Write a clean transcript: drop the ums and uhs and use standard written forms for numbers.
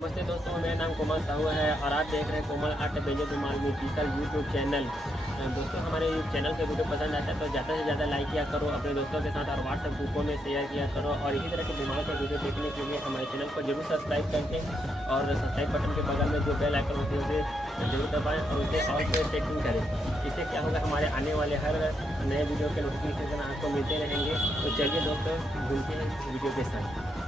नमस्ते दोस्तों, मेरा नाम कोमल साहू है और आप देख रहे हैं Komal art banjo Dhumal musical YouTube channel. दोस्तों, हमारे चैनल के वीडियो पसंद आता है तो ज़्यादा से ज़्यादा लाइक किया करो अपने दोस्तों के साथ और व्हाट्सएप ग्रुपों में शेयर किया करो। और इसी तरह के धुमाल का वीडियो देखने के लिए हमारे चैनल को जरूर सब्सक्राइब करके और सब्सक्राइब बटन के बगल में जो बेल आइकन होती है उसे जरूर दबाएँ और उसे ऑल पे सेटिंग करें। इससे क्या होगा, हमारे आने वाले हर नए वीडियो के नोटिफिकेशन आपको मिलते रहेंगे। तो चलिए दोस्तों, घूमते हैं वीडियो के साथ।